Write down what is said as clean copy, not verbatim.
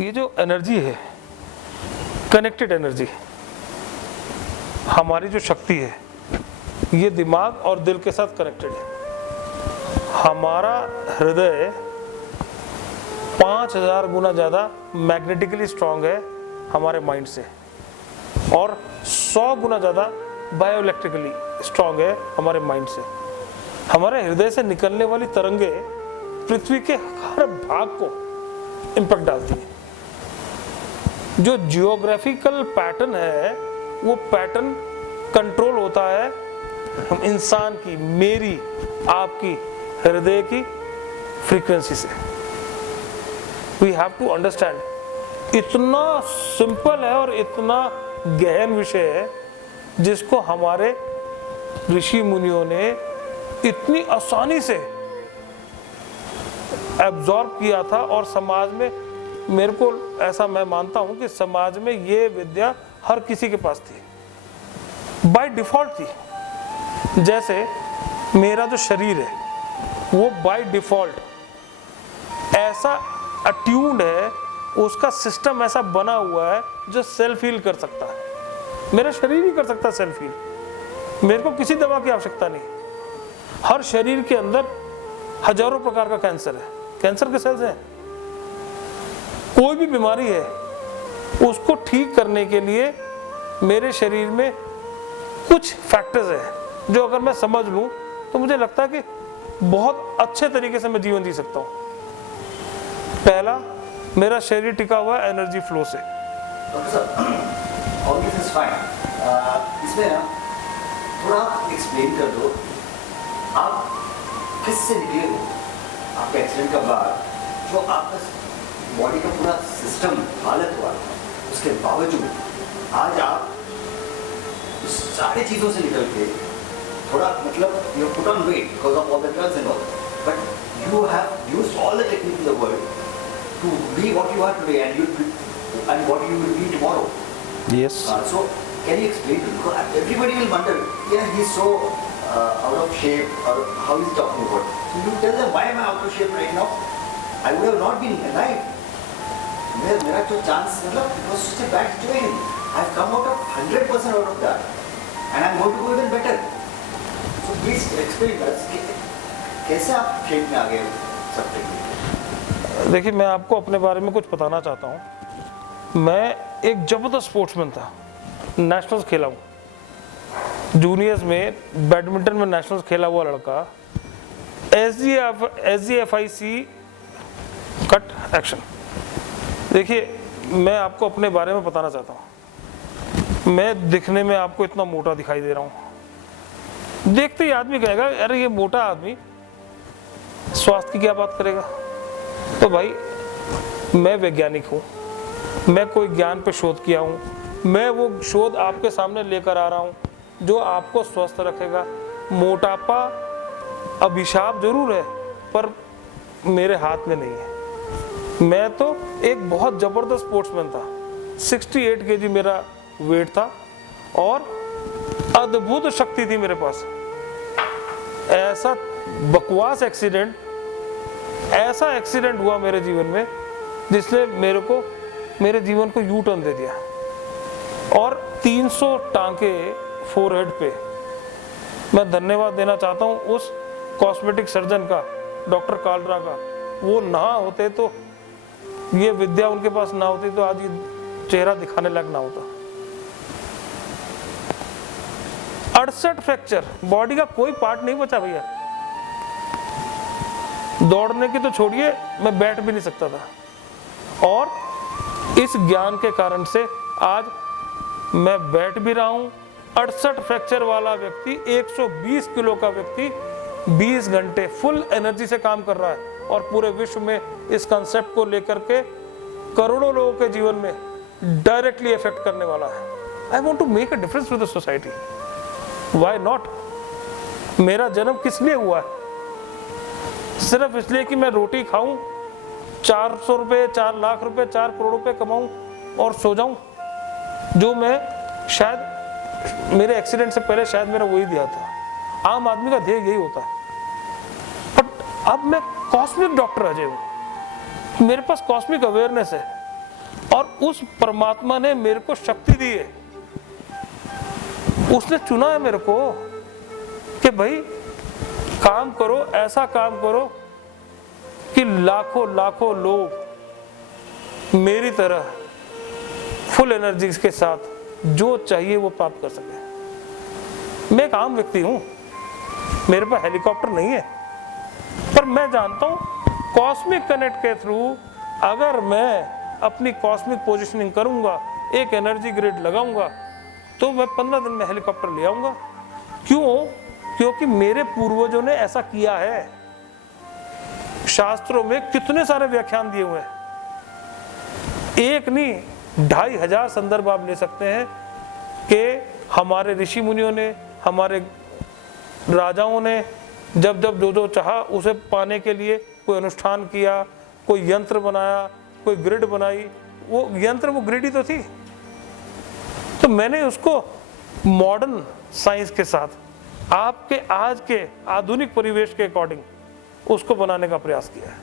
ये जो एनर्जी है, कनेक्टेड एनर्जी, हमारी जो शक्ति है, ये दिमाग और दिल के साथ कनेक्टेड है। हमारा हृदय 5000 गुना ज़्यादा मैग्नेटिकली स्ट्रांग है हमारे माइंड से, और 100 गुना ज़्यादा बायोइलेक्ट्रिकली स्ट्रांग है हमारे माइंड से। हमारे हृदय से निकलने वाली तरंगे पृथ्वी के हर भाग को इम्पैक्ट डालती है। जो जियोग्राफिकल पैटर्न है, वो पैटर्न कंट्रोल होता है इंसान की, मेरी, आपकी हृदय की फ्रीक्वेंसी से। We have to understand. इतना सिंपल है और इतना गहन विषय है जिसको हमारे ऋषि मुनियों ने इतनी आसानी से एब्जॉर्ब किया था, और समाज में, मेरे को ऐसा मैं मानता हूं कि समाज में ये विद्या हर किसी के पास थी, बाय डिफॉल्ट थी। जैसे मेरा जो शरीर है वो बाय डिफॉल्ट ऐसा अट्यून्ड है, उसका सिस्टम ऐसा बना हुआ है जो सेल्फ हील कर सकता है। मेरा शरीर ही कर सकता है सेल्फ हील, मेरे को किसी दवा की आवश्यकता नहीं। हर शरीर के अंदर हजारों प्रकार का कैंसर है, कैंसर के सेल्स हैं। कोई भी बीमारी है, उसको ठीक करने के लिए मेरे शरीर में कुछ फैक्टर्स हैं जो अगर मैं समझ लूं तो मुझे लगता है कि बहुत अच्छे तरीके से मैं जीवन जी सकता हूं। पहला, मेरा शरीर टिका हुआ है एनर्जी फ्लो से। All this is fine. इसमें ना थोड़ा एक्सप्लेन कर दो, आप किससे निकले हो आपके एक्सीडेंट का बाद, जो आपका बॉडी का पूरा सिस्टम हालत हुआ, उसके बावजूद आज आप उस सारी चीज़ों से निकल के थोड़ा, मतलब you put on weight because of all the drugs and all, but you have used all the technique in the world to be what you are today and what you will be tomorrow. Yes. So can you explain to me, because everybody will wonder, yeah, he's so out of shape, or how is he talking about? So you tell them, why am I out of shape right now? I would have not been alive. मेरा जो chance, मतलब it was such a bad situation. I've come out of 100% out of that, and I'm going to go even better. So please explain us, कैसे आप shape में आ गए सब technique? देखिए, मैं आपको अपने बारे में कुछ बताना चाहता हूँ। मैं एक जबरदस्त स्पोर्ट्समैन था, नेशनल्स खेला हूँ, जूनियर्स में बैडमिंटन में नेशनल्स खेला हुआ लड़का। SGFIC cut action. देखिए, मैं आपको अपने बारे में बताना चाहता हूँ। मैं दिखने में आपको इतना मोटा दिखाई दे रहा हूँ, देखते ही आदमी कहेगा अरे ये मोटा आदमी स्वास्थ्य की क्या बात करेगा। तो भाई, मैं वैज्ञानिक हूँ, मैं कोई ज्ञान पे शोध किया हूँ, मैं वो शोध आपके सामने लेकर आ रहा हूँ जो आपको स्वस्थ रखेगा। मोटापा अभिशाप जरूर है, पर मेरे हाथ में नहीं है। मैं तो एक बहुत ज़बरदस्त स्पोर्ट्समैन था। 68 kg मेरा वेट था और अद्भुत शक्ति थी मेरे पास। ऐसा बकवास एक्सीडेंट, ऐसा एक्सीडेंट हुआ मेरे जीवन में जिसने मेरे जीवन को यू टर्न दे दिया, और 300 टांके फोरहेड पे। मैं धन्यवाद देना चाहता हूँ उस कॉस्मेटिक सर्जन का, डॉक्टर कालरा का। वो ना होते तो, ये विद्या उनके पास ना होती तो आज ये चेहरा दिखाने लायक ना होता। 68 फ्रैक्चर, बॉडी का कोई पार्ट नहीं बचा भैया। दौड़ने की तो छोड़िए, मैं बैठ भी नहीं सकता था। और इस ज्ञान के कारण से आज मैं बैठ भी रहा हूं। 68 फ्रैक्चर वाला व्यक्ति, 120 किलो का व्यक्ति 20 घंटे फुल एनर्जी से काम कर रहा है, और पूरे विश्व में इस कंसेप्ट को लेकर के करोड़ों लोगों के जीवन में डायरेक्टली इफेक्ट करने वाला है। I want to make a difference to the society, why not. मेरा जन्म किस लिए हुआ है? सिर्फ इसलिए कि मैं रोटी खाऊं, 400 रुपये, 4 लाख रुपए, 4 करोड़ रुपए कमाऊं और सो जाऊं, जो मैं शायद मेरे एक्सीडेंट से पहले शायद मेरा वही दिया था। आम आदमी का ध्येय यही होता है। बट अब मैं कॉस्मिक डॉक्टर अजय हूं, मेरे पास कॉस्मिक अवेयरनेस है। और उस परमात्मा ने मेरे को शक्ति दी है, उसने चुना है मेरे को कि भाई काम करो, ऐसा काम करो कि लाखों लाखों लोग मेरी तरह फुल एनर्जी के साथ जो चाहिए वो प्राप्त कर सके। मैं एक आम व्यक्ति हूं, मेरे पास हेलीकॉप्टर नहीं है, पर मैं जानता हूं कॉस्मिक कनेक्ट के थ्रू अगर मैं अपनी कॉस्मिक पोजिशनिंग करूंगा, एक एनर्जी ग्रिड लगाऊंगा, तो मैं 15 दिन में हेलीकॉप्टर ले आऊंगा। क्यों? क्योंकि मेरे पूर्वजों ने ऐसा किया है। शास्त्रों में कितने सारे व्याख्यान दिए हुए हैं, एक नहीं 2500 संदर्भ आप ले सकते हैं कि हमारे ऋषि मुनियों ने, हमारे राजाओं ने जब जब जो चाहा उसे पाने के लिए कोई अनुष्ठान किया, कोई यंत्र बनाया, कोई ग्रिड बनाई। वो यंत्र, वो ग्रिड ही तो थी। तो मैंने उसको मॉडर्न साइंस के साथ आपके आज के आधुनिक परिवेश के अकॉर्डिंग उसको बनाने का प्रयास किया है।